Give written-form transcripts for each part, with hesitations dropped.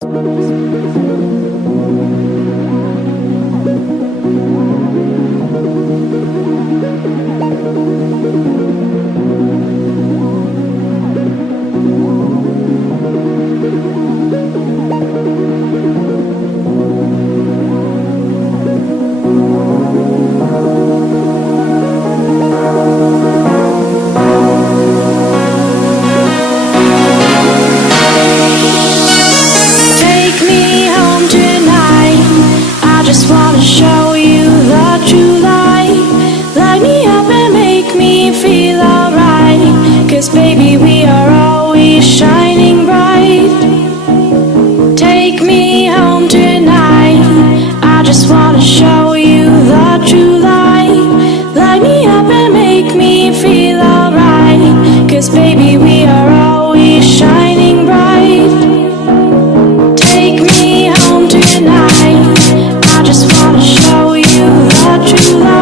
Show you the true light. Light me up and make me feel alright. 'Cause baby, we are always shining bright. Take me home tonight. Take me home just wanna show you the true light.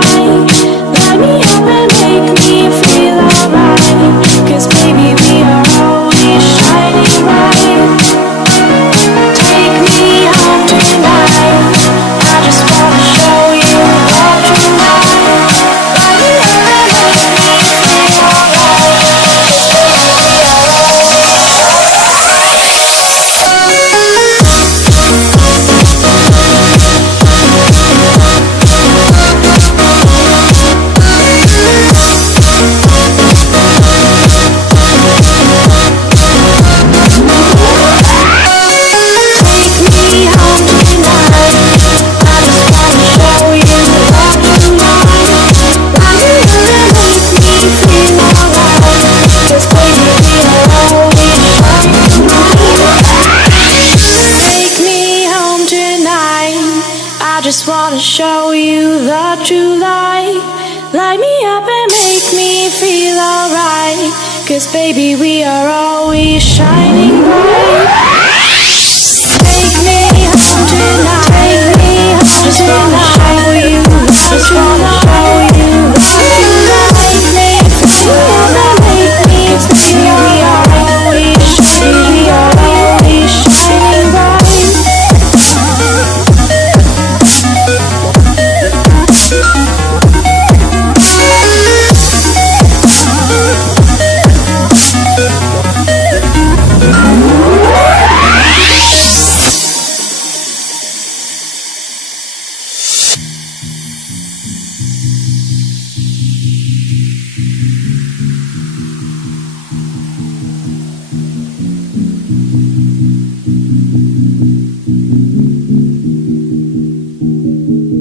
Show you the true light. Make me feel alright. Make me feel alright. We are always shining bright.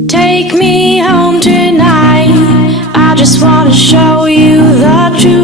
Take me home tonight. I just wanna show you the truth.